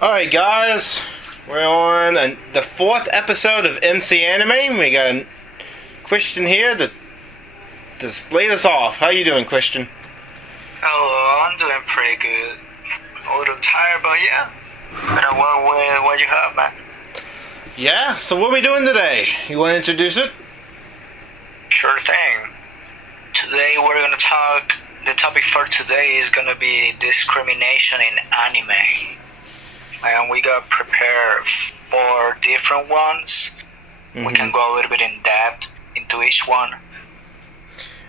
Alright guys, we're on the fourth episode of MC Anime. We got Christian here to lead us off. How you doing, Christian? Hello, I'm doing pretty good. A little tired, but yeah. Gonna work with what you have, man. Yeah, so what are we doing today? You want to introduce it? Sure thing. Today we're gonna talk, the topic for today is gonna be discrimination in anime. And we got prepared 4 different ones. We can go a little bit in depth into each one.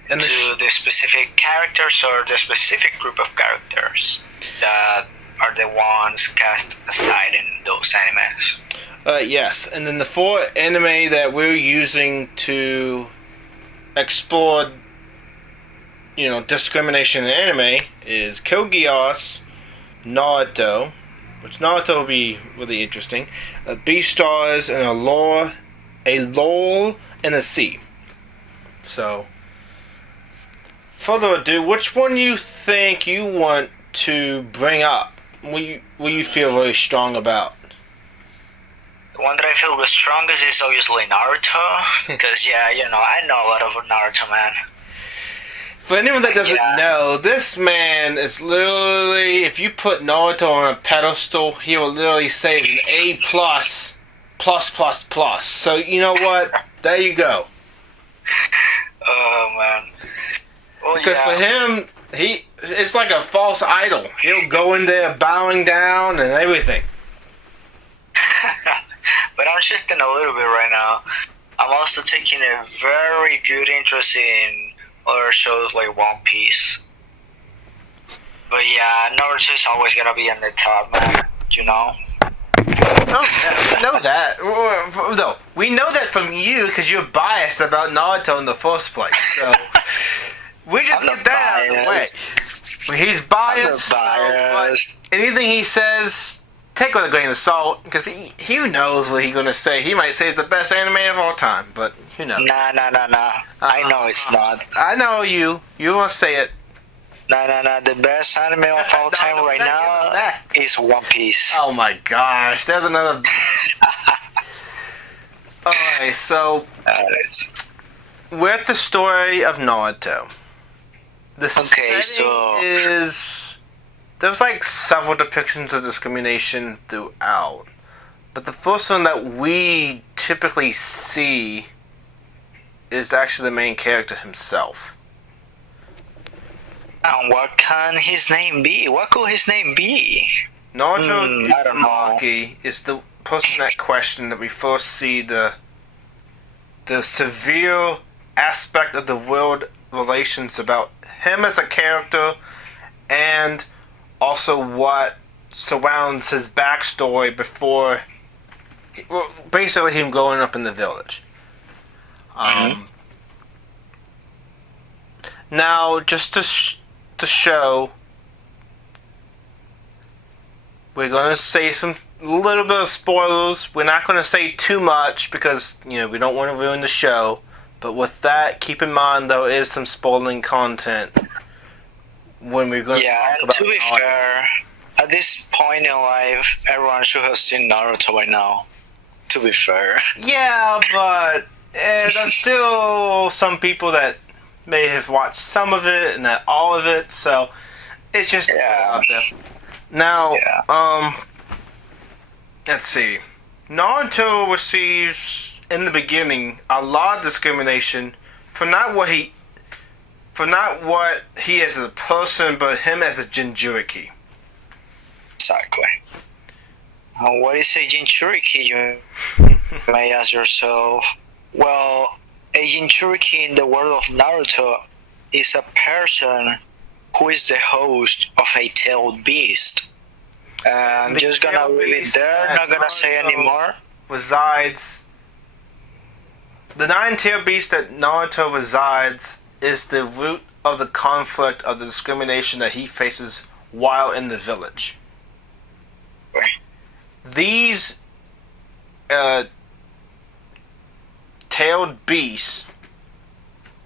And to the specific characters or the specific group of characters that are the ones cast aside in those animes. Yes, and then the 4 anime that we're using to explore, discrimination in anime is Geass, Naruto, which Naruto will be really interesting, Beaststars, and A Lull, and a C. So, further ado, which one you think you want to bring up? What you feel very strong about? The one that I feel the strongest is obviously Naruto, because I know a lot of Naruto, man. For anyone that doesn't know, this man is literally, if you put Naruto on a pedestal, he will literally say it's an A++++. So you know what? There you go. Oh man. Well, because for him, it's like a false idol. He'll go in there bowing down and everything. But I'm shifting a little bit right now. I'm also taking a very good interest in other shows like One Piece. But yeah, Naruto is always gonna be in the top, man. You know? Oh, yeah, we know that. No, we know that from you because you're biased about Naruto in the first place. So we just get that out of the way. He's biased. So, but anything he says, take with a grain of salt, because he knows what he's gonna say. He might say it's the best anime of all time, but who knows? Nah. I know it's not. I know you. You won't say it. Nah. The best anime of all time right now is One Piece. Oh my gosh, there's another. Alright, so we're at the story of Naruto. The setting is there's like several depictions of discrimination throughout, but the first one that we typically see is actually the main character himself. And what can his name be? What could his name be? Naruto Uzumaki is the person that question that we first see the severe aspect of the world relations about him as a character, and also what surrounds his backstory before, basically him growing up in the village. Now, just to show, we're going to say a little bit of spoilers. We're not going to say too much because, we don't want to ruin the show. But with that, keep in mind there is some spoiling content when we're going to talk about. To be fair, at this point in life, everyone should have seen Naruto by now. To be fair. Yeah, but there's still some people that may have watched some of it and not all of it, so it's just out there. Now, let's see. Naruto receives in the beginning a lot of discrimination for not what he is as a person, but him as a Jinchuriki. Exactly. What is a Jinchuriki, you may ask yourself? Well, a Jinchuriki in the world of Naruto is a person who is the host of a tailed beast. I'm just gonna leave it there, not gonna say anymore. The 9-tailed beast that Naruto resides is the root of the conflict of the discrimination that he faces while in the village. These tailed beasts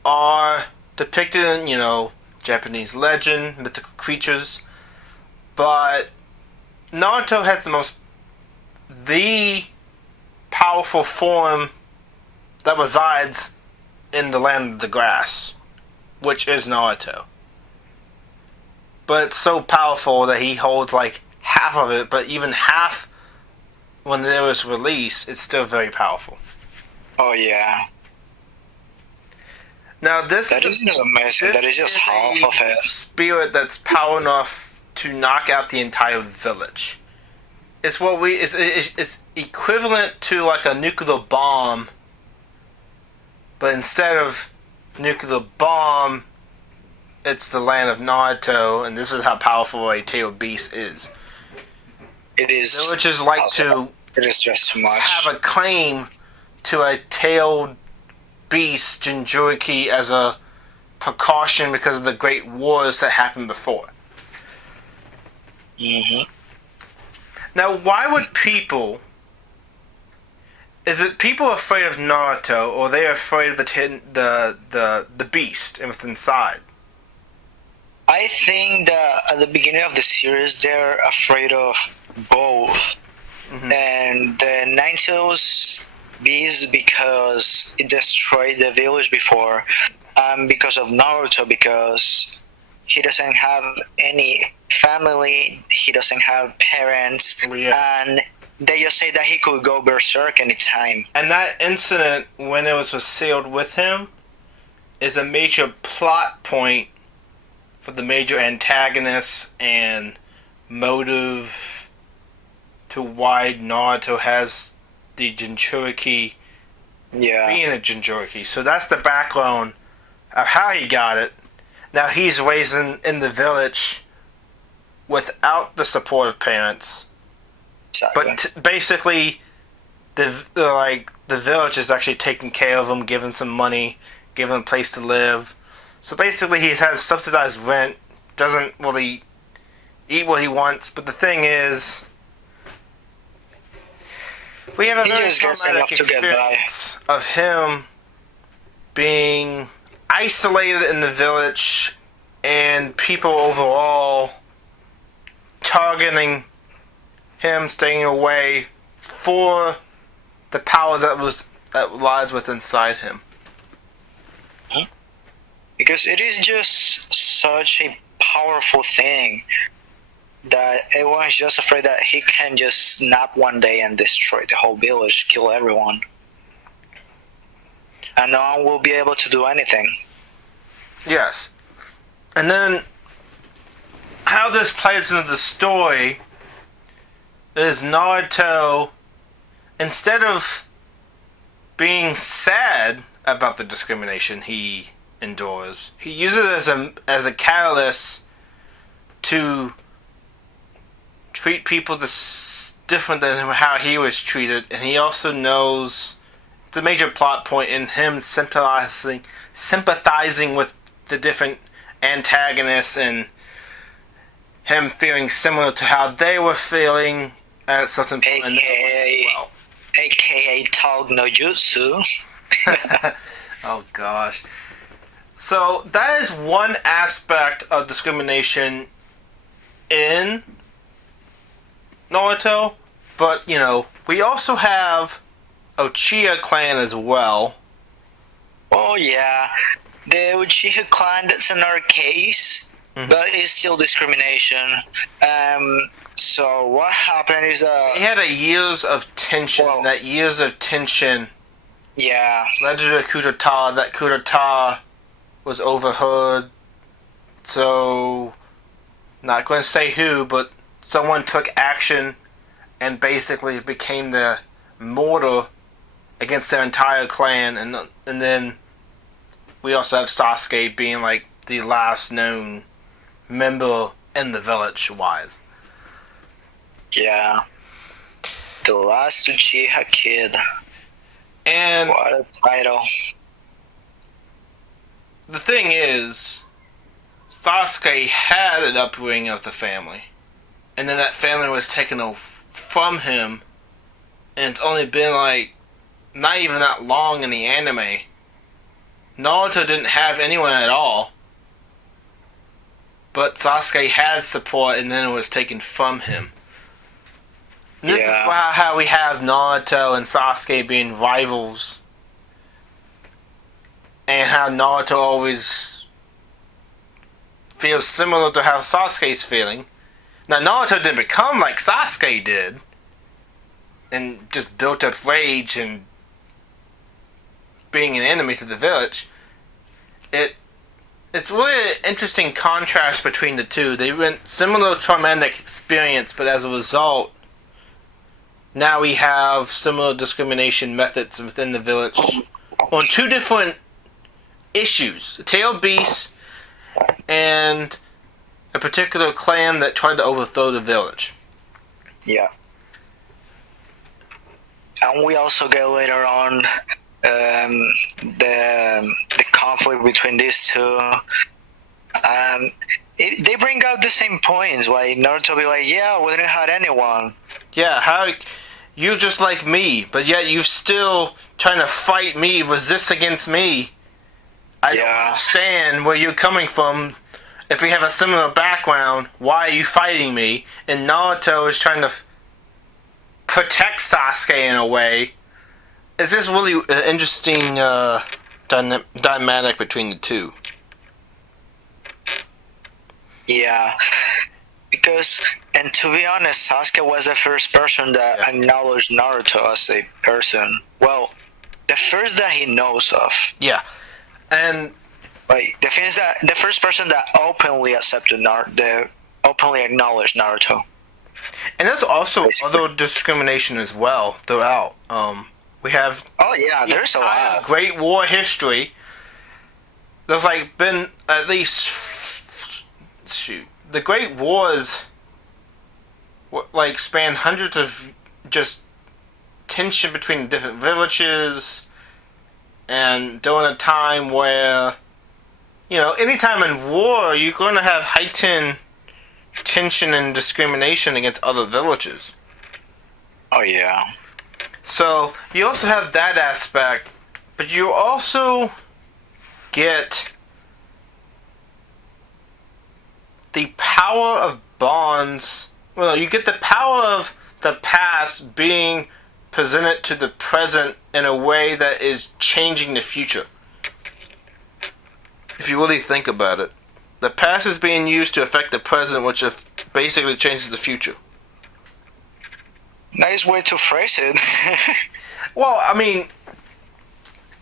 are depicted in, Japanese legend, mythical creatures, but Naruto has the powerful form that resides in the land of the grass, which is Naruto. But it's so powerful that he holds like half of it, but even half, when there was release, it's still very powerful. Oh yeah. Now this is amazing. That is just half of it. Spirit that's power enough to knock out the entire village. It's it's equivalent to like a nuclear bomb, but instead of nuclear bomb, it's the land of Naruto, and this is how powerful a tailed beast is. It is. Villages like to. It is just too much. Have a claim to a tailed beast Jinchuriki as a precaution because of the great wars that happened before. Mm-hmm. Now, why would people... Is it people afraid of Naruto, or they are afraid of the beast and what's inside? I think that at the beginning of the series, they're afraid of both. Mm-hmm. And the Ninetales beast because it destroyed the village before, because of Naruto, because he doesn't have any family, he doesn't have parents, and they just say that he could go berserk anytime. And that incident, when it was sealed with him, is a major plot point for the major antagonists and motive to why Naruto has the Jinchuriki being a Jinchuriki. So that's the background of how he got it. Now he's raised in the village without the support of parents. Exactly. But basically, the village is actually taking care of him, giving some money, giving him a place to live. So basically, he has subsidized rent, doesn't really eat what he wants. But the thing is, we have a very traumatic experience of him being isolated in the village and people overall targeting him, staying away for the power that lies within inside him. Because it is just such a powerful thing that everyone's just afraid that he can just snap one day and destroy the whole village, kill everyone. And no one will be able to do anything. Yes. And then, how this plays into the story is Naruto, instead of being sad about the discrimination he endures, he uses it as a catalyst to treat people different than how he was treated, and he also knows the major plot point in him sympathizing with the different antagonists and him feeling similar to how they were feeling at certain point. AKA Tog no Jutsu. Oh gosh. So that is one aspect of discrimination in Naruto, but we also have Uchiha clan as well. Oh yeah, the Uchiha clan, that's another case, but it's still discrimination. So what happened is he had years of tension. That years of tension led to a coup d'etat. That coup d'etat was overheard. So, not going to say who, but someone took action and basically became the mortar against their entire clan, and then we also have Sasuke being like the last known member in the village wise. Yeah. The last Uchiha kid. And what a title. The thing is, Sasuke had an upbringing of the family, and then that family was taken from him, and it's only been like not even that long in the anime. Naruto didn't have anyone at all, but Sasuke had support, and then it was taken from him. And this is how we have Naruto and Sasuke being rivals. And how Naruto always feels similar to how Sasuke's feeling. Now, Naruto didn't become like Sasuke did. And just built up rage and being an enemy to the village. It's really an interesting contrast between the two. They went similar traumatic experience, but as a result, now we have similar discrimination methods within the village on two different issues. The Tail Beast and a particular clan that tried to overthrow the village. Yeah. And we also get later on the conflict between these two. They bring out the same points. Like Naruto be like, "Yeah, we didn't hurt anyone." Yeah, how you just like me, but yet you still trying to fight me, resist against me. I don't understand where you're coming from. If we have a similar background, why are you fighting me? And Naruto is trying to protect Sasuke in a way. It's just really an interesting dynamic between the two. Yeah, because, and to be honest, Sasuke was the first person that acknowledged Naruto as a person. Well, the first that he knows of. Yeah, and like the thing is that the first person that openly accepted openly acknowledged Naruto. And there's also other discrimination as well throughout. We have there's a lot. Great War history. There's like been at least the Great Wars like span hundreds of just tension between different villages, and during a time where anytime in war you're going to have heightened tension and discrimination against other villages. Oh yeah. So you also have that aspect, but you also get the power of bonds. Well, you get the power of the past being presented to the present in a way that is changing the future. If you really think about it, the past is being used to affect the present, which basically changes the future. Nice way to phrase it. Well, I mean,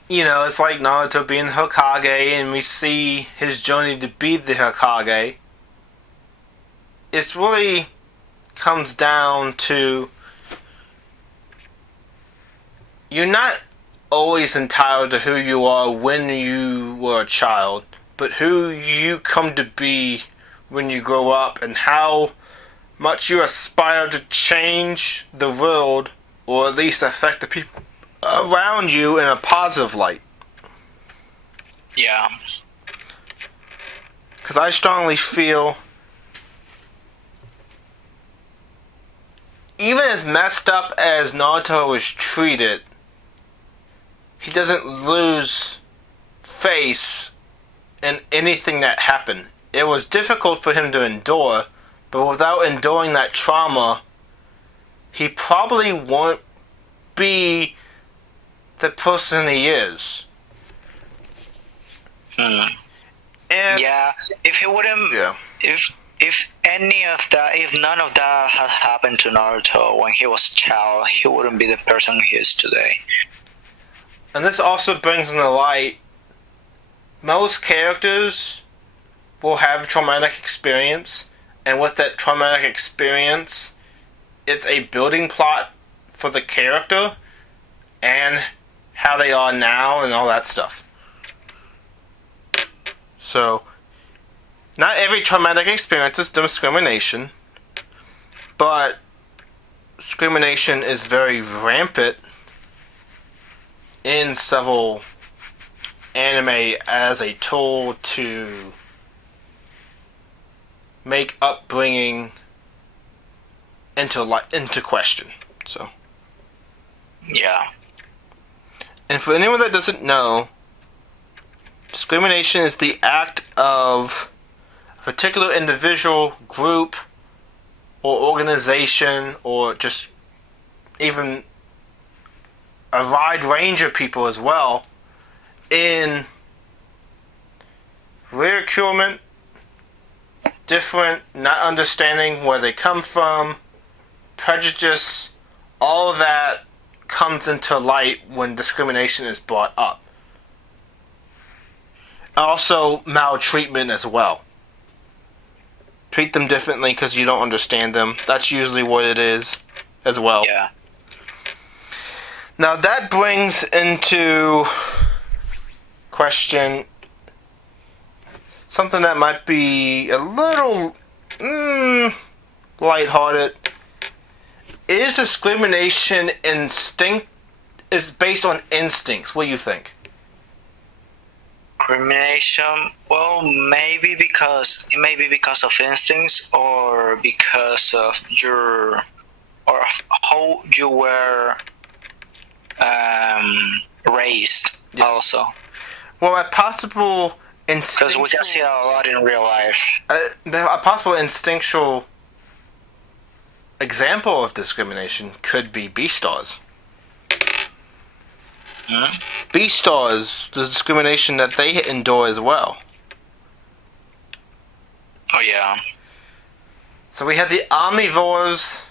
it's like Naruto being Hokage, and we see his journey to be the Hokage. It really comes down to you're not always entitled to who you are when you were a child, but who you come to be when you grow up, and how much you aspire to change the world, or at least affect the people around you in a positive light. Yeah. Because I strongly feel, even as messed up as Naruto was treated, he doesn't lose face in anything that happened. It was difficult for him to endure, but without enduring that trauma, he probably won't be the person he is. And if he wouldn't, if any of that, if none of that had happened to Naruto when he was a child, he wouldn't be the person he is today. And this also brings in the light, most characters will have traumatic experience, and with that traumatic experience, it's a building plot for the character and how they are now and all that stuff. So, not every traumatic experience is discrimination, but discrimination is very rampant in several anime as a tool to make upbringing into question. So yeah. And for anyone that doesn't know, discrimination is the act of a particular individual, group, or organization, or just even a wide range of people as well in ridiculement, different, not understanding where they come from, prejudice, all of that comes into light when discrimination is brought up. Also, maltreatment as well. Treat them differently because you don't understand them. That's usually what it is as well. Yeah. Now that brings into question something that might be a little lighthearted. Is discrimination is based on instincts? What do you think? Discrimination, well, maybe because of instincts, or because of how you were raised. Yeah. Also. Well, a possible instinctual... Because we can see a lot in real life. A possible instinctual example of discrimination could be Beaststars. Beaststars, the discrimination that they endure as well. Oh yeah. So we have the omnivores.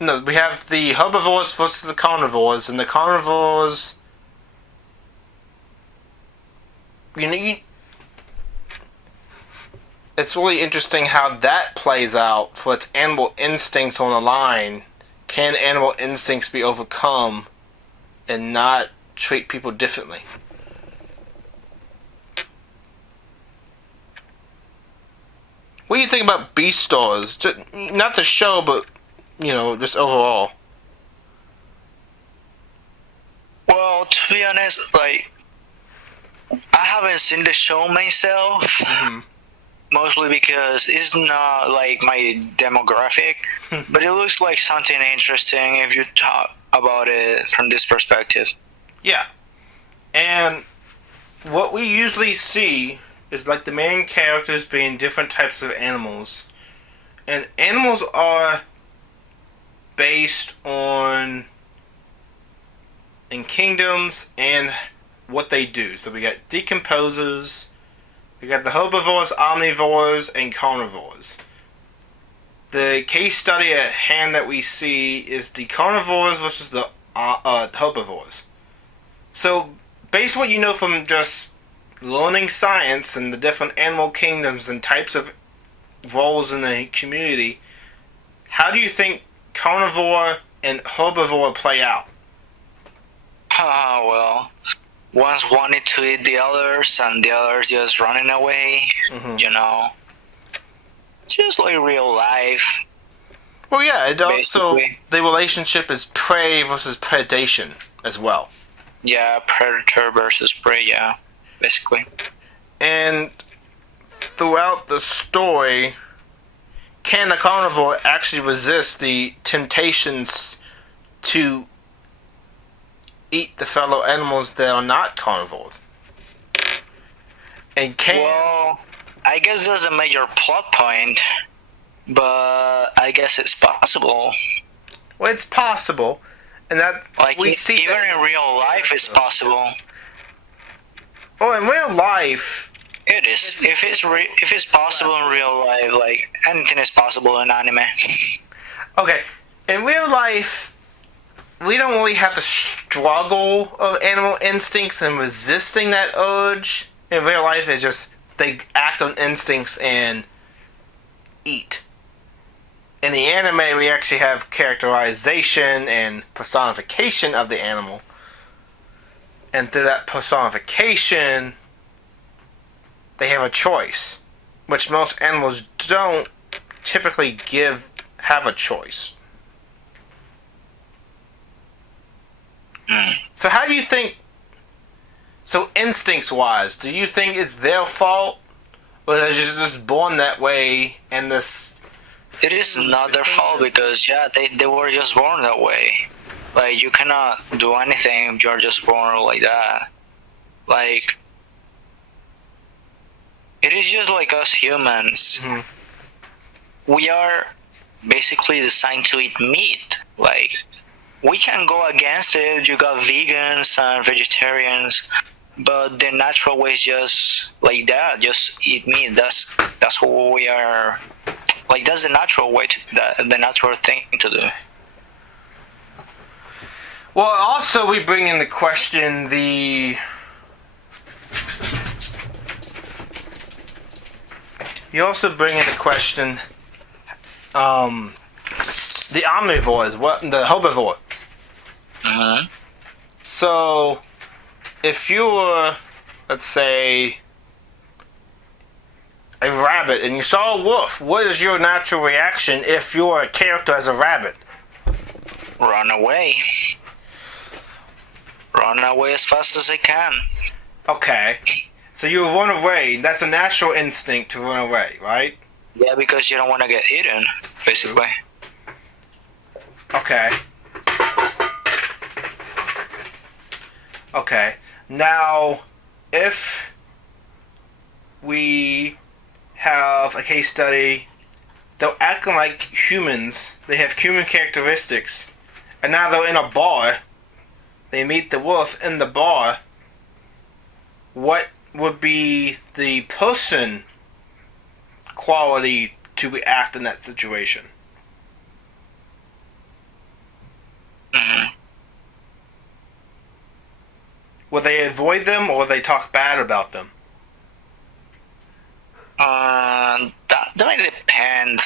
No, we have the herbivores versus the carnivores, and the carnivores. It's really interesting how that plays out for its animal instincts on the line. Can animal instincts be overcome and not treat people differently? What do you think about Beaststars? Not the show, but, just overall. Well, to be honest, I haven't seen the show myself. Mm-hmm. Mostly because it's not, my demographic. But it looks like something interesting if you talk about it from this perspective. Yeah. And what we usually see is the main characters being different types of animals. And animals are based in kingdoms and what they do. So we got decomposers, we got the herbivores, omnivores, and carnivores. The case study at hand that we see is the carnivores versus the herbivores. So, based on what you know from just learning science and the different animal kingdoms and types of roles in the community, how do you think carnivore and herbivore play out? Well, one's wanted to eat the others and the others just running away, Just like real life. Well, yeah, it also, the relationship is prey versus predation as well. Yeah, predator versus prey, yeah, basically. And throughout the story, can a carnivore actually resist the temptations to eat the fellow animals that are not carnivores? And Well, I guess that's a major plot point, but I guess it's possible. Well, it's possible. And that we see even in real life, it's possible. Oh, in real life, it is. If it's possible in real life, anything is possible in anime. Okay, in real life, we don't really have the struggle of animal instincts and resisting that urge. In real life, it's just they act on instincts and eat. In the anime, we actually have characterization and personification of the animal. And through that personification, they have a choice, which most animals don't typically have a choice. So how do you think, instincts-wise, do you think it's their fault? Or they're just born that way and this... It is not their fault because, they were just born that way. You cannot do anything if you're just born like that. It is just like us humans. Mm-hmm. We are basically designed to eat meat. we can go against it. You got vegans and vegetarians, but the natural way is just like that. Just eat meat. That's who we are. Like that's the natural way the natural thing to do. Well, also we bring into question the. You also bring into question the omnivores, the herbivore. Mm-hmm. So, if you were, let's say, a rabbit and you saw a wolf, what is your natural reaction if you're a character as a rabbit? Run away. Run away as fast as I can. Okay. So you run away. That's a natural instinct to run away, right? Yeah, because you don't want to get eaten, basically. Okay. Okay. Now, if we have a case study, they're acting like humans, they have human characteristics, and now they're in a bar, they meet the wolf in the bar, what would be the person quality to react in that situation? Mm-hmm. Would they avoid them or would they talk bad about them? That might depend.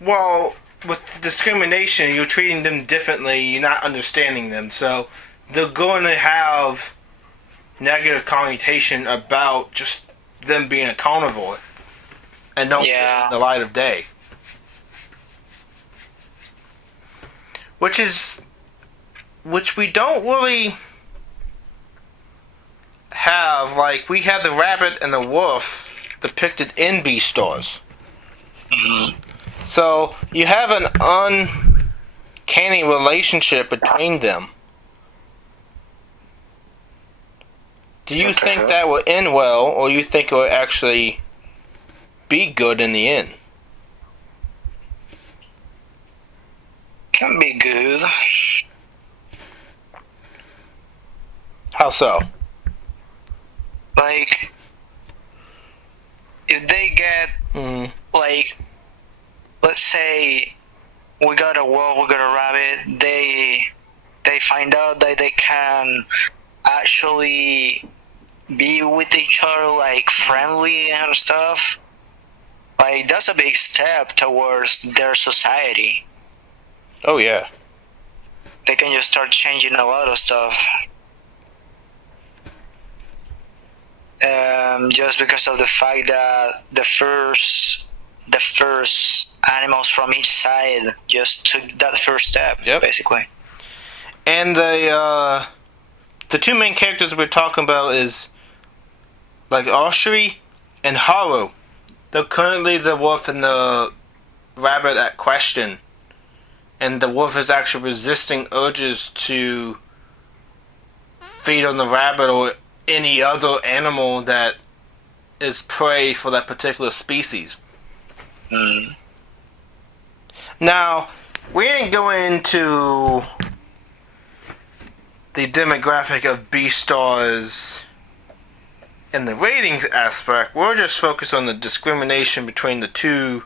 Well, with discrimination, you're treating them differently, you're not understanding them, so they're going to have negative connotation about just them being a carnivore and don't get in the light of day. Which we don't really have. Like, we have the rabbit and the wolf depicted in Beaststars. Mm-hmm. So, you have an uncanny relationship between them. Do you think that will end well, or you think it will actually be good in the end? Can be good. How so? Like, if they get, like, let's say we got a wolf, we got a rabbit, they find out that they can actually be with each other, like, friendly and stuff. Like, that's a big step towards their society. Oh, yeah. They can just start changing a lot of stuff. Just because of the fact that the first animals from each side just took that first step, basically. And the two main characters we're talking about is like Oshiri and Haru. They're currently the wolf and the rabbit at question. And the wolf is actually resisting urges to feed on the rabbit or any other animal that is prey for that particular species. Mm. Now, we ain't going into the demographic of Beaststars in the ratings aspect. We're just focused on the discrimination between the two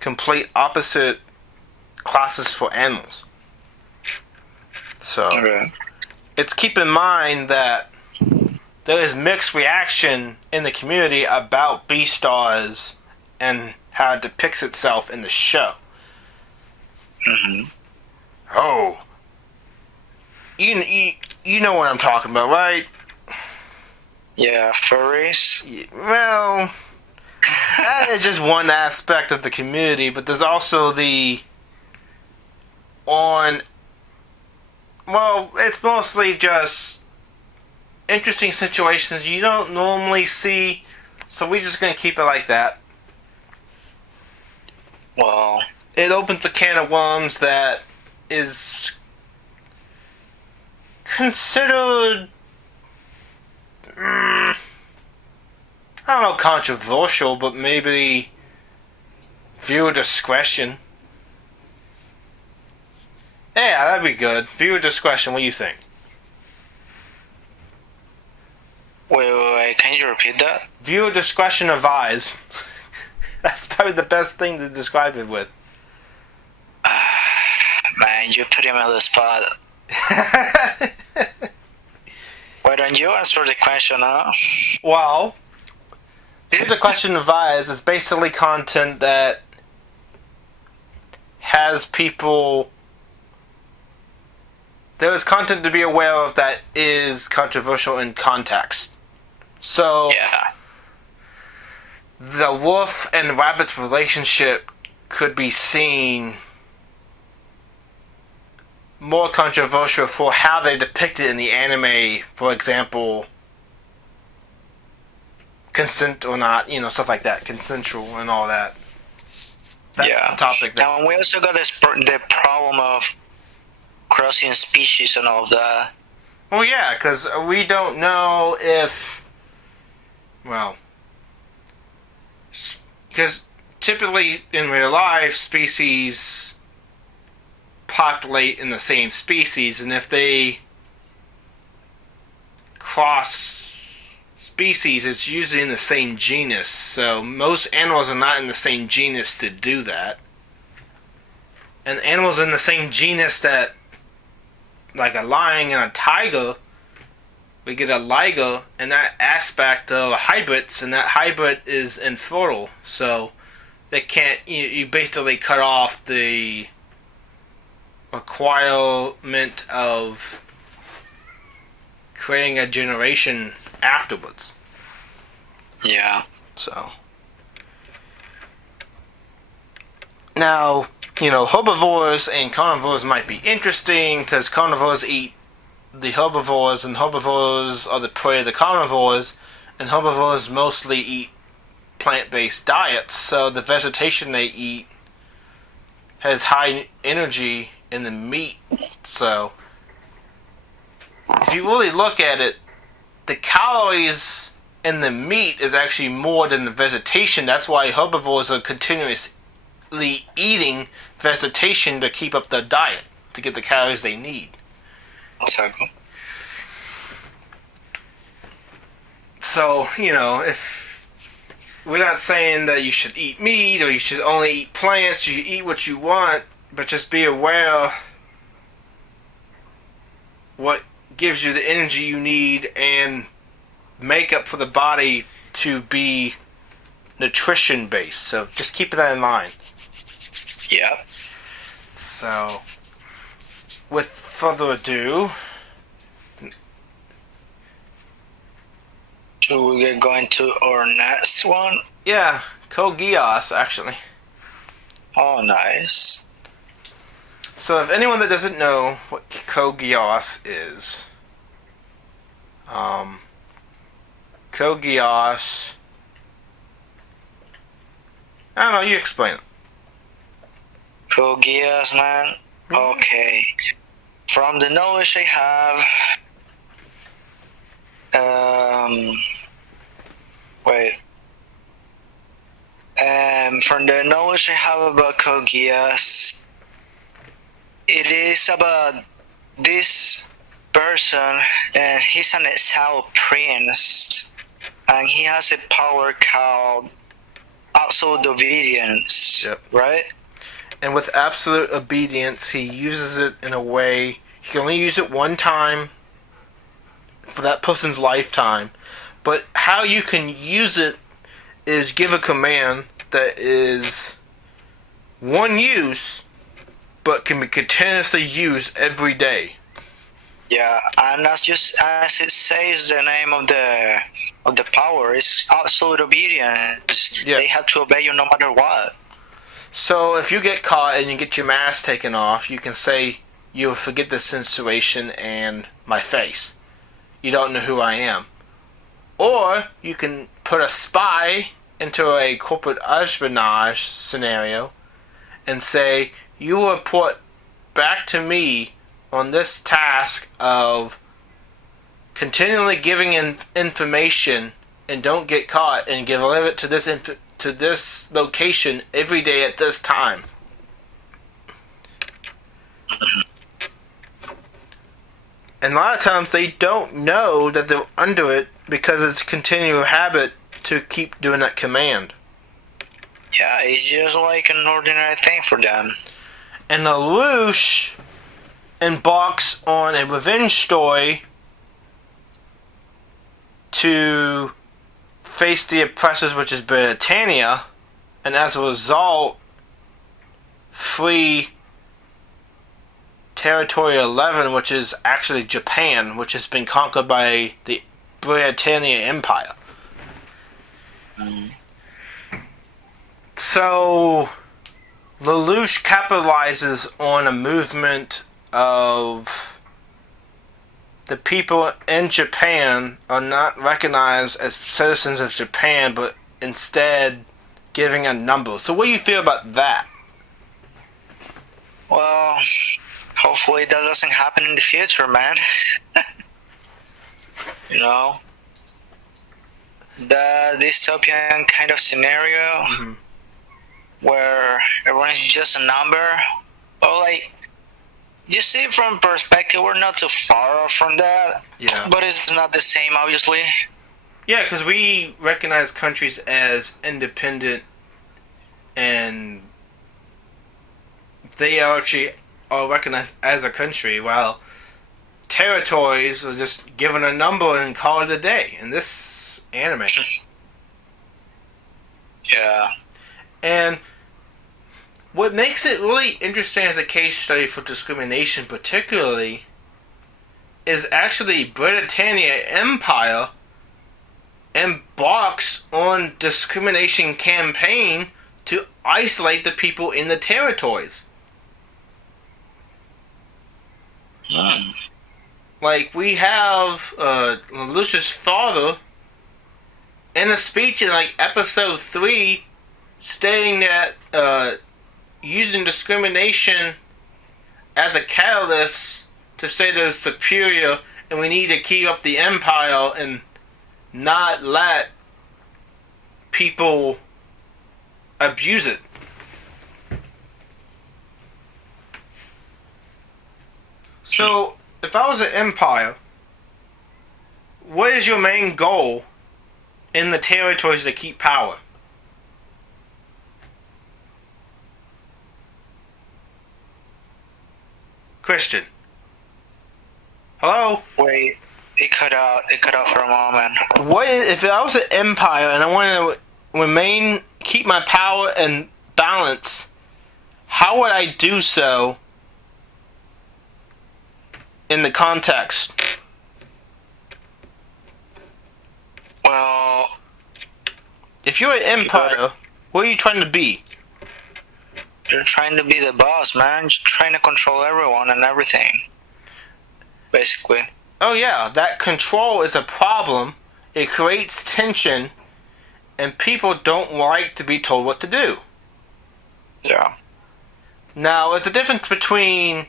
complete opposite classes for animals. So, it's keep in mind that there is mixed reaction in the community about Beaststars and how it depicts itself in the show. Mm-hmm. Oh, you know what I'm talking about, right? Yeah, furries. Well, that is just one aspect of the community, but there's also it's mostly just interesting situations you don't normally see, so we're just going to keep it like that. Well, it opens a can of worms that is considered, I don't know, controversial, but maybe viewer discretion. Yeah, that'd be good. Viewer discretion, what do you think? Wait, can you repeat that? Viewer discretion advised. That's probably the best thing to describe it with. Man, you put him on the spot. Why don't you answer the question, huh? Well, viewer discretion advised is basically content that has people... There is content to be aware of that is controversial in context. So, yeah. The wolf and rabbit's relationship could be seen more controversial for how they depict it in the anime. For example, consent or not, stuff like that, consensual and all that. That's the topic. And we also got the problem of crossing species and all that. Well, yeah, because we don't know if... Well... Because typically in real life, species populate in the same species, and if they cross species, it's usually in the same genus. So most animals are not in the same genus to do that. And animals in the same genus that, like a lion and a tiger, we get a liger and that aspect of hybrids, and that hybrid is infertile, so they can't. You basically cut off the requirement of creating a generation afterwards. Yeah. So now, herbivores and carnivores might be interesting because carnivores eat the herbivores, and herbivores are the prey of the carnivores, and herbivores mostly eat plant-based diets, so the vegetation they eat has high energy in the meat. So if you really look at it, the calories in the meat is actually more than the vegetation. That's why herbivores are continuously eating vegetation to keep up their diet, to get the calories they need. So, if we're not saying that you should eat meat or you should only eat plants, you eat what you want, but just be aware what gives you the energy you need and makeup for the body to be nutrition based. So just keep that in mind. Yeah. So, with further ado, should we get going to our next one? Yeah, Geass, actually. Oh, nice. So, if anyone that doesn't know what Geass is, Geass, I don't know, you explain it. Geass, man. Okay. From the knowledge I have, from the knowledge I have about Geass, it is about this person, and he's an exiled prince, and he has a power called absolute obedience. Yep. Right? And with absolute obedience, he uses it in a way, he can only use it one time for that person's lifetime. But how you can use it is give a command that is one use, but can be continuously used every day. Yeah, and as it says, the name of the power is absolute obedience. Yeah. They have to obey you no matter what. So if you get caught and you get your mask taken off, you can say, "You'll forget this situation and my face. You don't know who I am." Or you can put a spy into a corporate espionage scenario and say, "You will report back to me on this task of continually giving information and don't get caught, and deliver it to this location every day at this time." And a lot of times they don't know that they're under it because it's a continual habit to keep doing that command. Yeah, it's just like an ordinary thing for them. And the Lelouch embarks on a revenge story to face the oppressors, which is Britannia, and as a result, free Territory 11, which is actually Japan, which has been conquered by the Britannia Empire. So, Lelouch capitalizes on a movement of the people in Japan are not recognized as citizens of Japan, but instead giving a number. So what do you feel about that? Well, hopefully that doesn't happen in the future, man. You know? The dystopian kind of scenario where everyone is just a number. Well, like, you see from perspective, we're not too far off from that. Yeah. But it's not the same, obviously. Yeah, because we recognize countries as independent, and they are actually are recognized as a country, while territories are just given a number and call it a day in this anime. Yeah. And what makes it really interesting as a case study for discrimination particularly is actually Britannia Empire embarks on discrimination campaign to isolate the people in the territories. Like, we have Lelouch's father in a speech in like episode 3 stating that using discrimination as a catalyst to say that it's superior and we need to keep up the empire and not let people abuse it. So, if I was an empire, what is your main goal in the territories to keep power? Christian. Hello? Wait, it cut out for a moment. What is, if I was an empire and I wanted to keep my power and balance, how would I do so in the context? Well, if you're an empire, what are you trying to be? You're trying to be the boss, man. You're trying to control everyone and everything. Basically. Oh yeah, that control is a problem. It creates tension, and people don't like to be told what to do. Yeah. Now, there's a difference between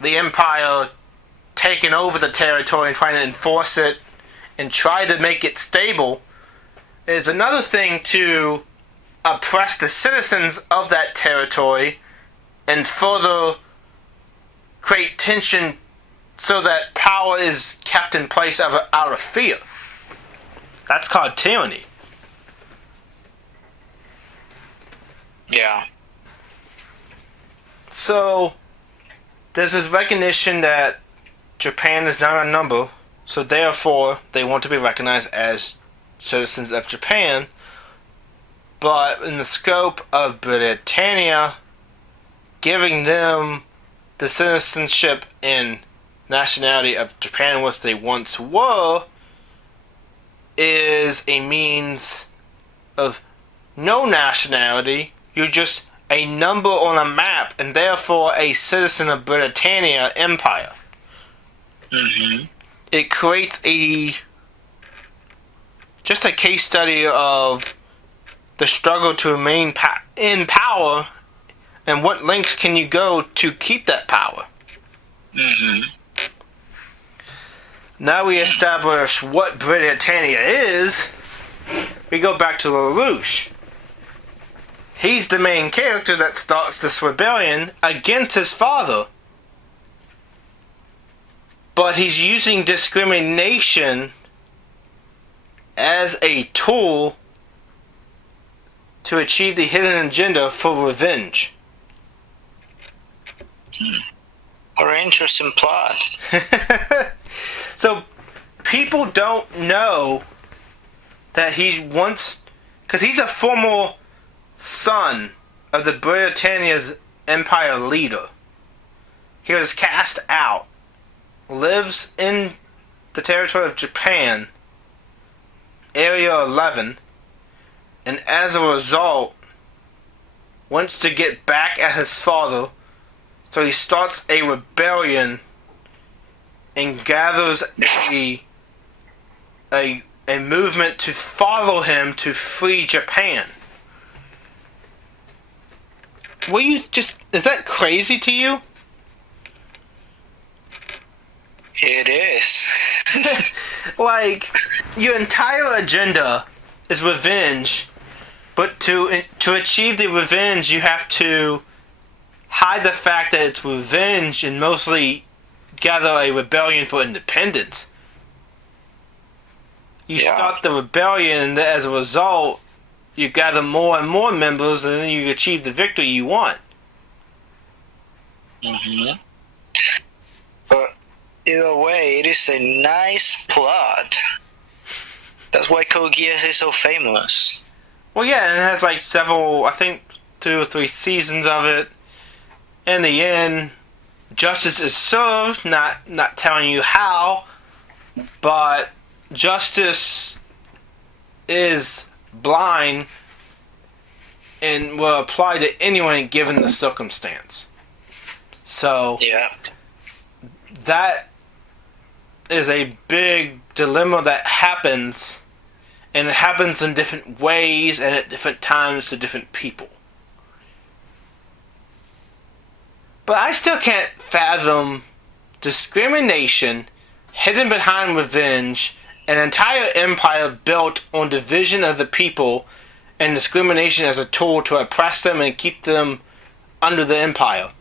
the empire taking over the territory and trying to enforce it and try to make it stable. There's another thing to oppress the citizens of that territory and further create tension so that power is kept in place out of fear. That's called tyranny. Yeah. So, there's this recognition that Japan is not a number, so therefore they want to be recognized as citizens of Japan. But in the scope of Britannia, giving them the citizenship and nationality of Japan, which they once were, is a means of no nationality. You're just a number on a map, and therefore a citizen of Britannia Empire. It creates just a case study of the struggle to remain in power, and what lengths can you go to keep that power. Now we establish what Britannia is, we go back to Lelouch. He's the main character that starts this rebellion against his father. But he's using discrimination as a tool to achieve the hidden agenda for revenge. What an interesting plot. So, people don't know that he wants... Because he's a former son of the Britannia's empire leader. He was cast out, lives in the territory of Japan, Area 11, and as a result, wants to get back at his father, so he starts a rebellion and gathers a movement to follow him to free Japan. Is that crazy to you? It is. Like, your entire agenda is revenge, but to achieve the revenge, you have to hide the fact that it's revenge and mostly gather a rebellion for independence. You start the rebellion, and as a result, you gather more and more members, and then you achieve the victory you want. Mm-hmm. But either way, it is a nice plot. That's why Geass is so famous. Well, yeah, and it has like several, I think 2 or 3 seasons of it. In the end, justice is served, not telling you how, but justice is blind and will apply to anyone given the circumstance. So, that is a big dilemma that happens, and it happens in different ways and at different times to different people. But I still can't fathom discrimination hidden behind revenge, an entire empire built on division of the people, and discrimination as a tool to oppress them and keep them under the empire.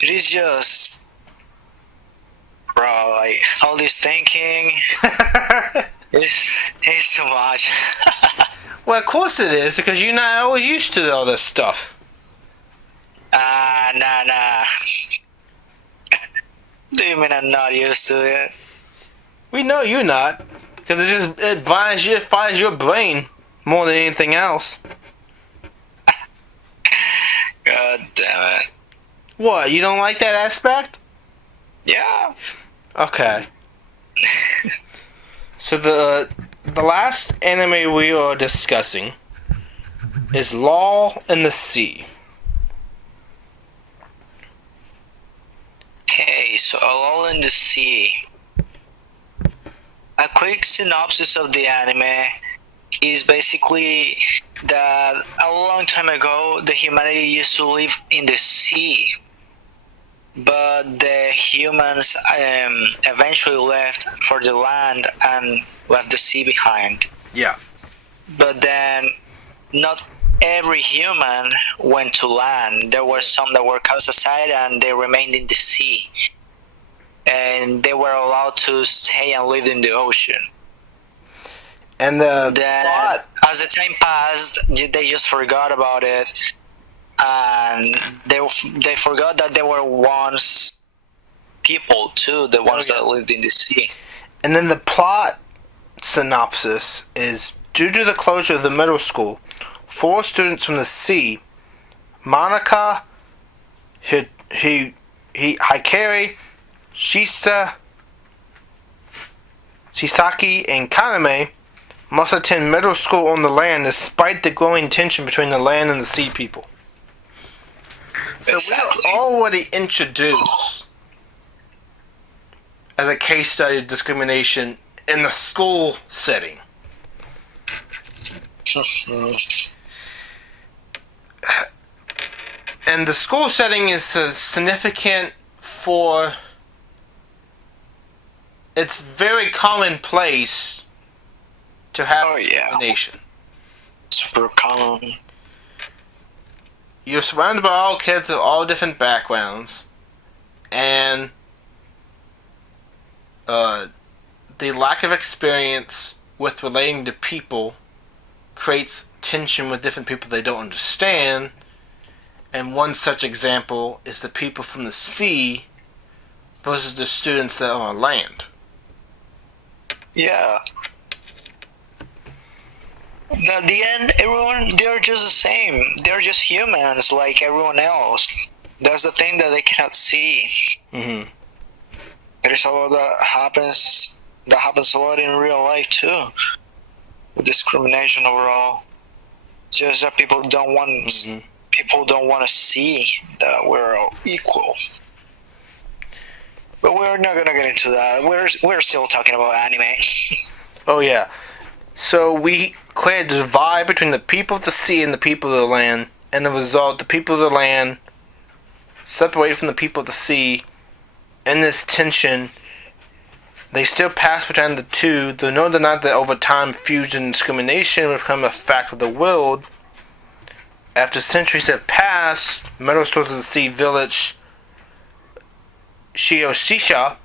It is just, bro, like, all this thinking, it's too much. Well, of course it is, because you're not always used to all this stuff. Nah. Do you mean I'm not used to it? We know you're not, because it fires your brain more than anything else. God damn it. What, you don't like that aspect? Yeah. Okay. So the last anime we are discussing is Lull in the Sea. Okay, so A Lull in the Sea. A quick synopsis of the anime is basically that a long time ago the humanity used to live in the sea, but the humans eventually left for the land and left the sea behind. Yeah. But then not every human went to land. There were some that were cast aside and they remained in the sea, and they were allowed to stay and live in the ocean. And as the time passed, they just forgot about it, and they forgot that there were once people too, the ones that lived in the sea. And then the plot synopsis is: due to the closure of the middle school, 4 students from the sea, Monica, Hikari, Shisaki, and Kaname, must attend middle school on the land despite the growing tension between the land and the sea people. So Exactly. we're already introduced as a case study of discrimination in the school setting. And the school setting is significant for it's very commonplace to have discrimination. Super common. you're surrounded by all kids of all different backgrounds, and the lack of experience with relating to people creates tension with different people they don't understand. And one such example is the people from the sea versus the students that are on land. Yeah. At the end, everyone, they're just the same. They're just humans like everyone else. That's the thing that they cannot see. Mm-hmm. There's a lot that happens a lot in real life too. With discrimination overall. Just that people don't want to see that we're all equal. But we're not gonna get into that. We're still talking about anime. Oh yeah. So we create a divide between the people of the sea and the people of the land, and the result, the people of the land separated from the people of the sea. In this tension, they still pass between the two, though no deny that over time fusion and discrimination will become a fact of the world. After centuries have passed, metal stores of the sea village Shioshisha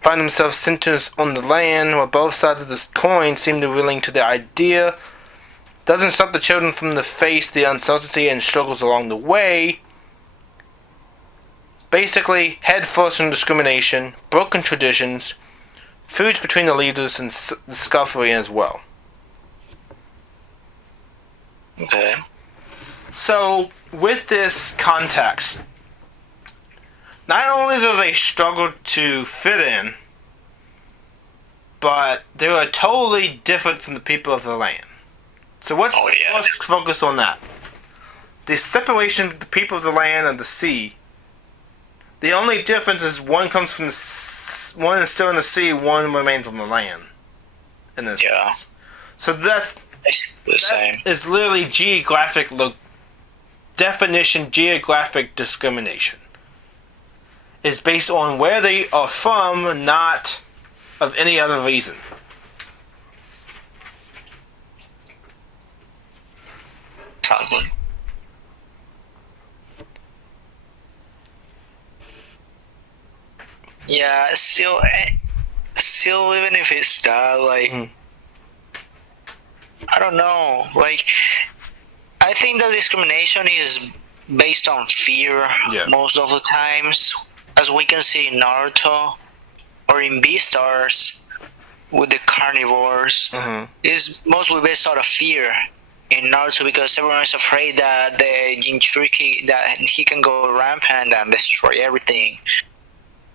find themselves sentenced on the land, where both sides of the coin seem to be willing to the idea. Doesn't stop the children from to face the uncertainty and struggles along the way. Basically, head first in discrimination, broken traditions, feuds between the leaders, and discovery as well. Okay. So, with this context, not only do they struggle to fit in, but they are totally different from the people of the land. So let's focus on that. The separation of the people of the land and the sea. The only difference is one comes from one is still in the sea, one remains on the land. In this case. So that is literally geographic geographic discrimination. Is based on where they are from, not of any other reason. Totally. Yeah, still, even if it's that, like, I don't know, like, I think that discrimination is based on fear most of the times, as we can see in Naruto or in Beaststars with the carnivores. Is mostly based out of fear in Naruto, because everyone is afraid that the Jinchuriki, that he can go rampant and destroy everything.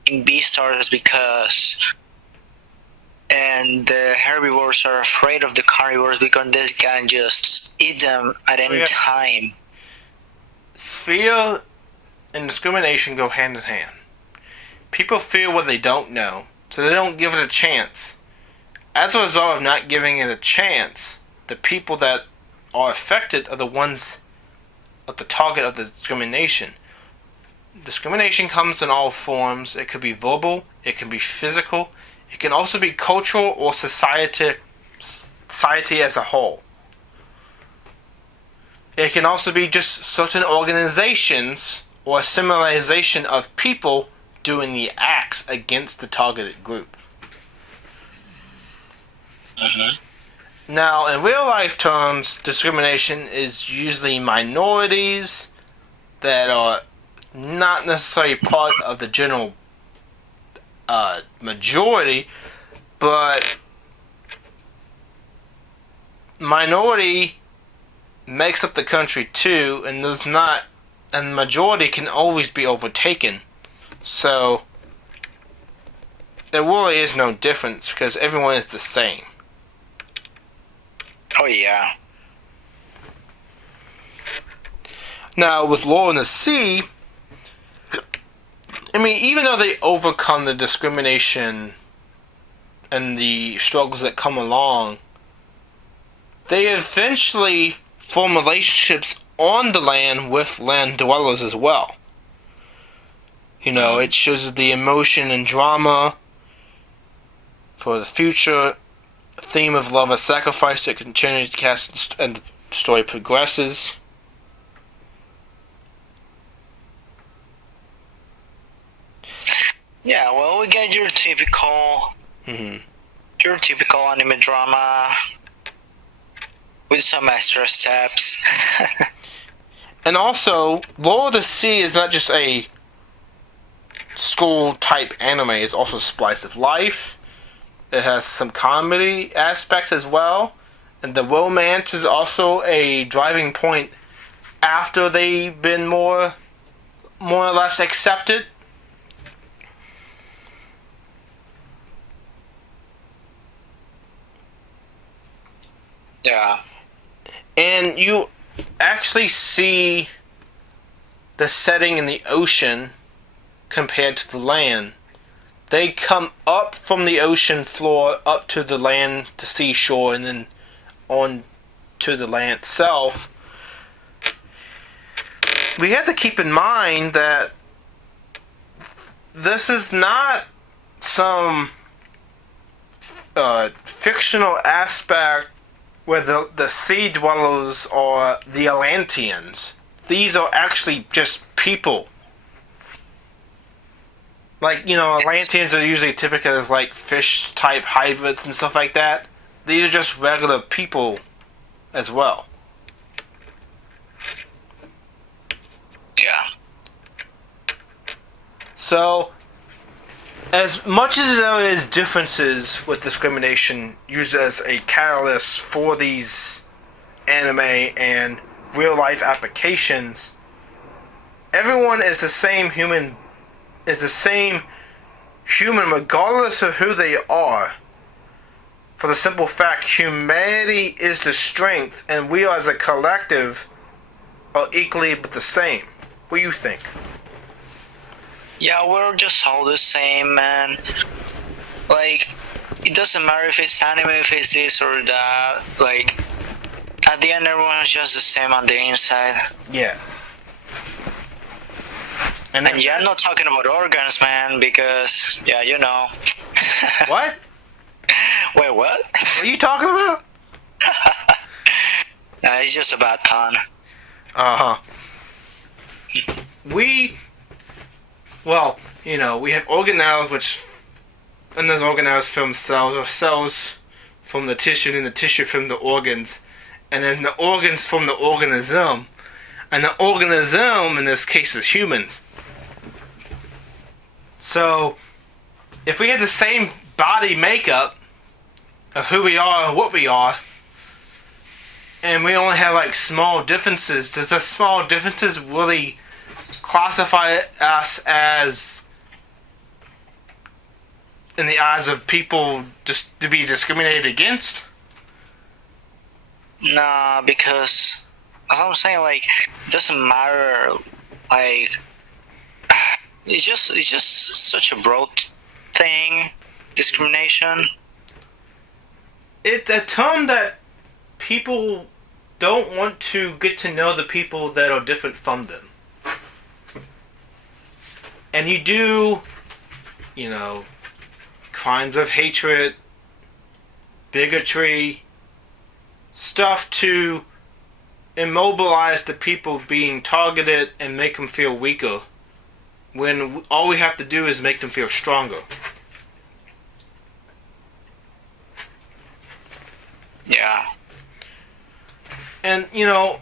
In Beaststars, because the herbivores are afraid of the carnivores because they can just eat them at any time. Fear and discrimination go hand in hand. People fear what they don't know, so they don't give it a chance. As a result of not giving it a chance, the people that are affected are the ones at the target of the discrimination. Discrimination comes in all forms. It could be verbal, it can be physical, it can also be cultural or society as a whole. It can also be just certain organizations or a similarization of people doing the acts against the targeted group. Now, in real life terms, discrimination is usually minorities that are not necessarily part of the general majority, but minority makes up the country too, and the majority can always be overtaken. So there really is no difference because everyone is the same. Oh yeah. Now with Lull in the Sea, I mean, even though they overcome the discrimination and the struggles that come along, they eventually form relationships on the land with land dwellers as well. You know, it shows the emotion and drama for the future theme of love and sacrifice that continues to cast and the story progresses. Yeah, well, we get your typical anime drama with some extra steps. And also, Lull of the Sea is not just a school-type anime, it's also a slice of life. It has some comedy aspects as well. And the romance is also a driving point after they've been more or less accepted. Yeah. And you actually see the setting in the ocean compared to the land. They come up from the ocean floor up to the land, the seashore, and then on to the land itself. We have to keep in mind that this is not some fictional aspect where the sea dwellers are the Atlanteans. These are actually just people. Like, you know, Atlanteans are usually typical as like fish type hybrids and stuff like that. These are just regular people as well. Yeah. So, as much as there is differences with discrimination used as a catalyst for these anime and real life applications, everyone is the same human regardless of who they are. For the simple fact, humanity is the strength, and we as a collective are equally but the same. What do you think? Yeah, we're just all the same, man. Like, it doesn't matter if it's anime, if it's this or that. Like, at the end, everyone's just the same on the inside. Yeah. And yeah, I'm not talking about organs, man, because, yeah, you know. What? Wait, what? What are you talking about? Nah, it's just a bad pun. Uh-huh. Well, you know, we have organelles, which, and those organelles from cells, or cells from the tissue, and the tissue from the organs, and then the organs from the organism, and the organism, in this case, is humans. So, if we have the same body makeup of who we are and what we are, and we only have like small differences, does the small differences really classify us as, in the eyes of people, just to be discriminated against? Nah, because, as I'm saying, like, it doesn't matter, like, it's just such a broad thing, discrimination. It's a term that people don't want to get to know the people that are different from them. And you do, you know, crimes of hatred, bigotry, stuff to immobilize the people being targeted and make them feel weaker, when all we have to do is make them feel stronger. Yeah. And, you know,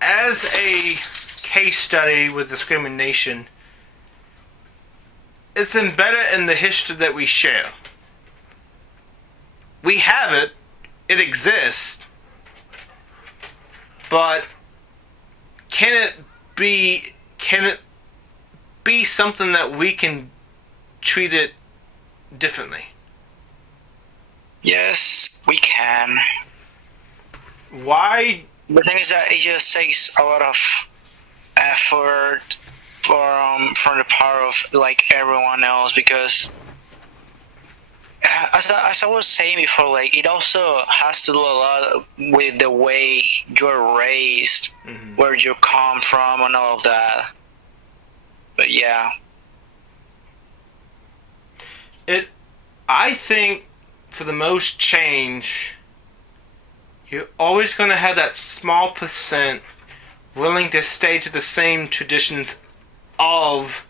as a case study with discrimination, it's embedded in the history that we share. We have it, it exists, but can it be something that we can treat it differently? Yes, we can. Why? The thing is that it just takes a lot of effort from the part of like everyone else, because as I was saying before, like, it also has to do a lot with the way you're raised, where you come from, and all of that. But yeah, I think for the most change, you're always going to have that small percent willing to stay to the same traditions of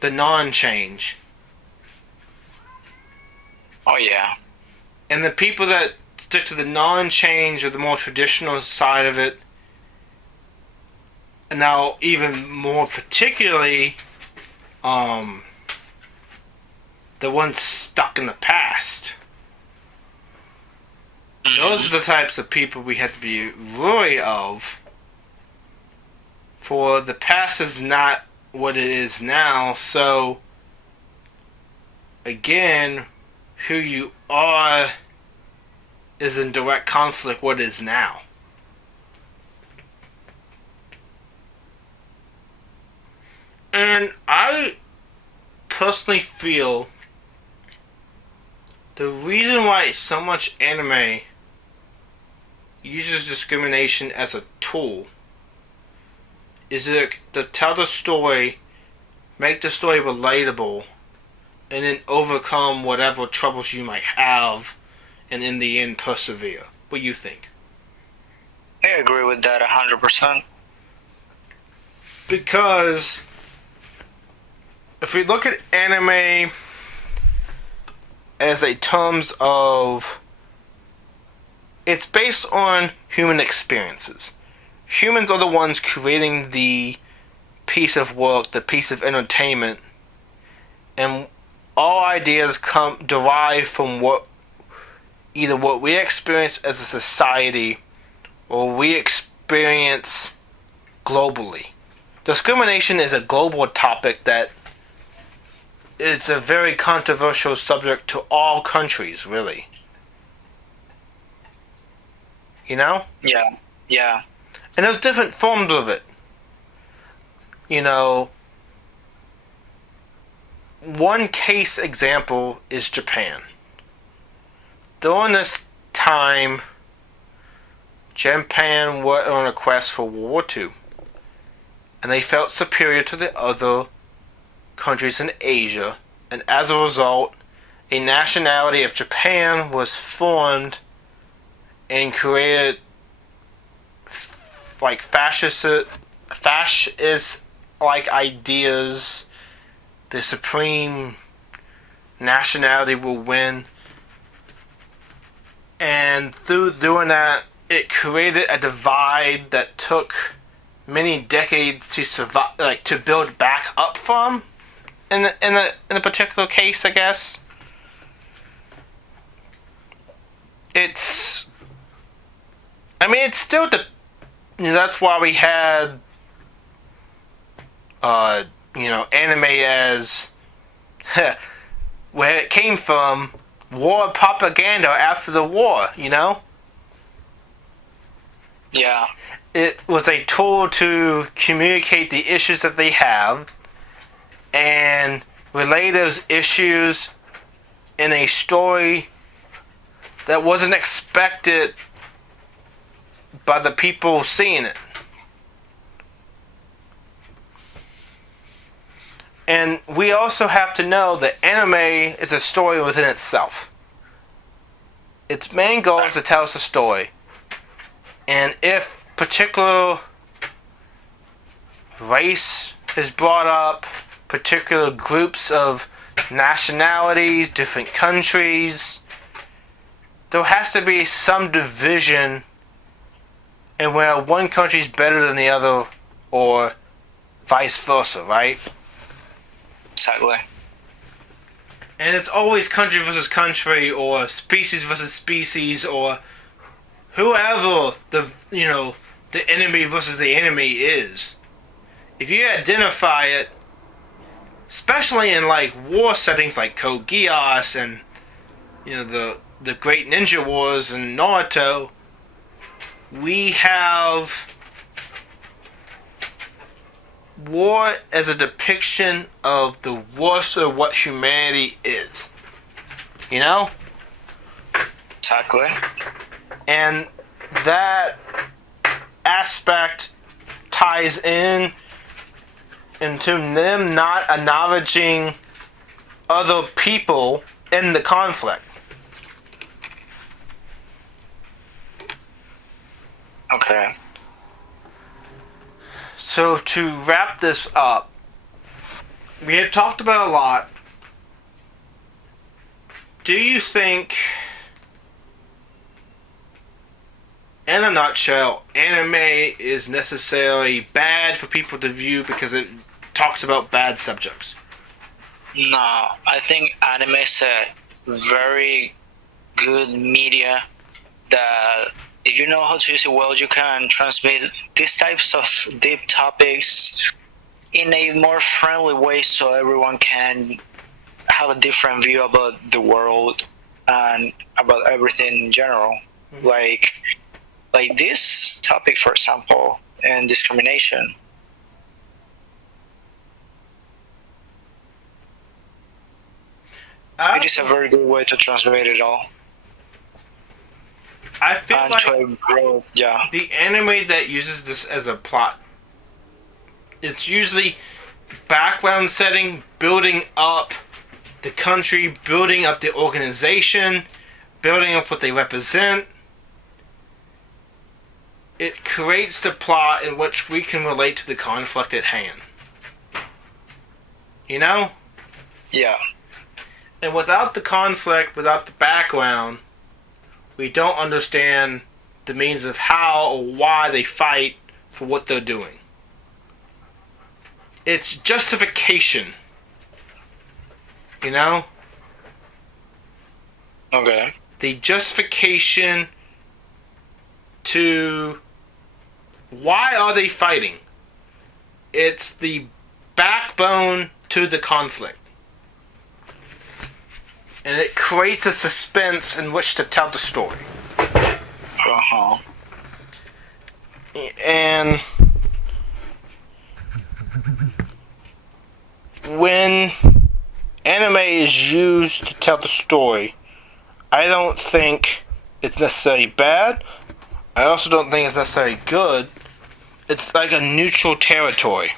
the non-change. Oh yeah. And the people that stick to the non-change or the more traditional side of it, and now even more particularly, the ones stuck in the past. Those are the types of people we have to be wary of. For the past is not what it is now, so again, who you are is in direct conflict with what is now. And I personally feel the reason why so much anime uses discrimination as a tool is to tell the story, make the story relatable, and then overcome whatever troubles you might have, and in the end persevere. What do you think? I agree with that 100%. Because if we look at anime as a terms of, it's based on human experiences. Humans are the ones creating the piece of work, the piece of entertainment, and all ideas derive from either what we experience as a society or we experience globally. Discrimination is a global topic that is a very controversial subject to all countries, really. You know? Yeah, yeah. And there's different forms of it. You know, one case example is Japan. During this time, Japan were on a quest for World War II. And they felt superior to the other countries in Asia. And as a result, a nationality of Japan was formed and created like fascist like ideas. The supreme nationality will win, and through doing that, it created a divide that took many decades to survive, like to build back up from. In a particular case, I guess it's still that's why we had anime as where it came from, war propaganda after the war, Yeah. It was a tool to communicate the issues that they have and relay those issues in a story that wasn't expected by the people seeing it. And we also have to know that anime is a story within itself. Its main goal is to tell us a story. And if particular race is brought up, particular groups of nationalities, different countries, there has to be some division in where one country is better than the other, or vice versa, right? Exactly. And it's always country versus country, or species versus species, or whoever the enemy versus the enemy is. If you identify it, especially in like war settings like Code Geass and the Great Ninja Wars and Naruto, we have war as a depiction of the worst of what humanity is. Exactly. And that aspect ties into them not acknowledging other people in the conflict. Okay. So to wrap this up, we have talked about a lot. Do you think, in a nutshell, anime is necessarily bad for people to view because it talks about bad subjects? No, I think anime is a very good media that if you know how to use it well, you can transmit these types of deep topics in a more friendly way so everyone can have a different view about the world and about everything in general. Mm-hmm. Like this topic, for example, and discrimination. It is a very good way to transmit it all. I feel like the anime that uses this as a plot, it's usually background setting, building up the country, building up the organization, building up what they represent. It creates the plot in which we can relate to the conflict at hand. You know? Yeah. And without the conflict, without the background, we don't understand the means of how or why they fight for what they're doing. It's justification. You know? Okay. The justification to why are they fighting? It's the backbone to the conflict. And it creates a suspense in which to tell the story. Uh-huh. And when anime is used to tell the story, I don't think it's necessarily bad. I also don't think it's necessarily good. It's like a neutral territory.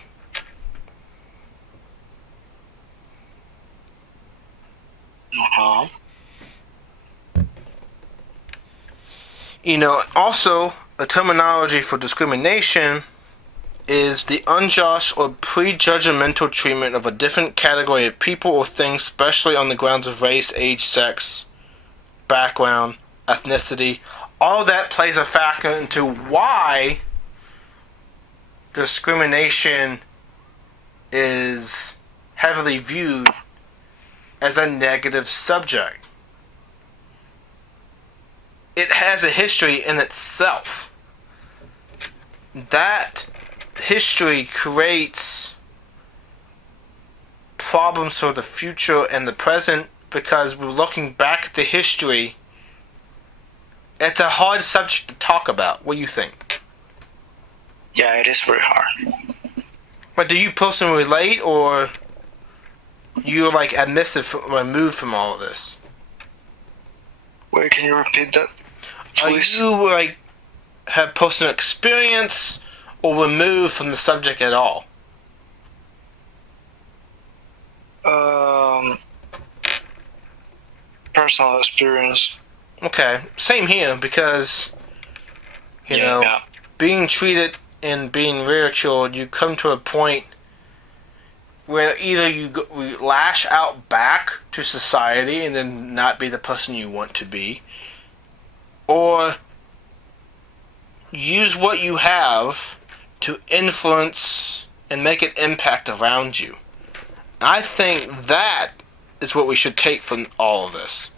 Uh-huh. You know, also, a terminology for discrimination is the unjust or prejudgmental treatment of a different category of people or things, especially on the grounds of race, age, sex, background, ethnicity. All that plays a factor into why discrimination is heavily viewed as a negative subject. It has a history in itself. That history creates problems for the future and the present because we're looking back at the history. It's a hard subject to talk about. What do you think? Yeah, it is very hard. But do you personally relate, or you're like removed from all of this? Wait, can you repeat that, please? Are you like have personal experience or removed from the subject at all? Personal experience. Okay, same here, because you know, being treated and being ridiculed, you come to a point where either you lash out back to society and then not be the person you want to be, or use what you have to influence and make an impact around you. I think that is what we should take from all of this.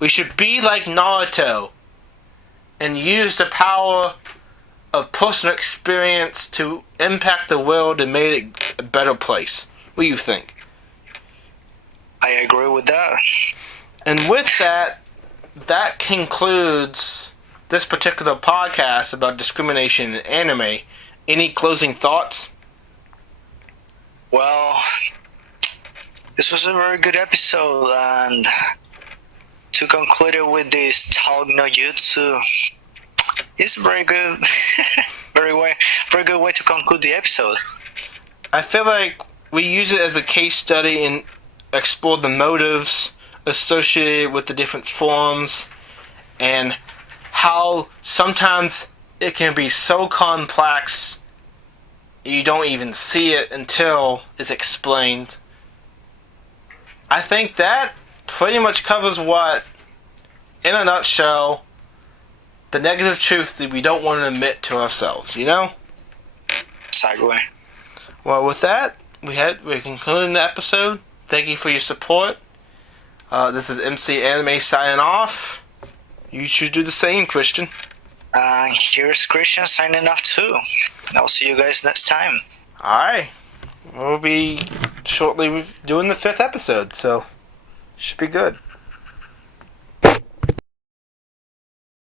We should be like Naruto and use the power of personal experience to impact the world and make it a better place. What do you think? I agree with that. And with that, that concludes this particular podcast about discrimination in anime. Any closing thoughts? Well, this was a very good episode, and to conclude it with this Talk no Jutsu, it's very good, very good way to conclude the episode. I feel like we use it as a case study and explore the motives associated with the different forms and how sometimes it can be so complex you don't even see it until it's explained. I think that pretty much covers what, in a nutshell, the negative truth that we don't want to admit to ourselves, you know? Exactly. Well, with that, we're concluding the episode. Thank you for your support. This is MC Anime signing off. You should do the same, Christian. Here's Christian signing off too. And I'll see you guys next time. Alright. We'll be shortly doing the 5th episode, so should be good.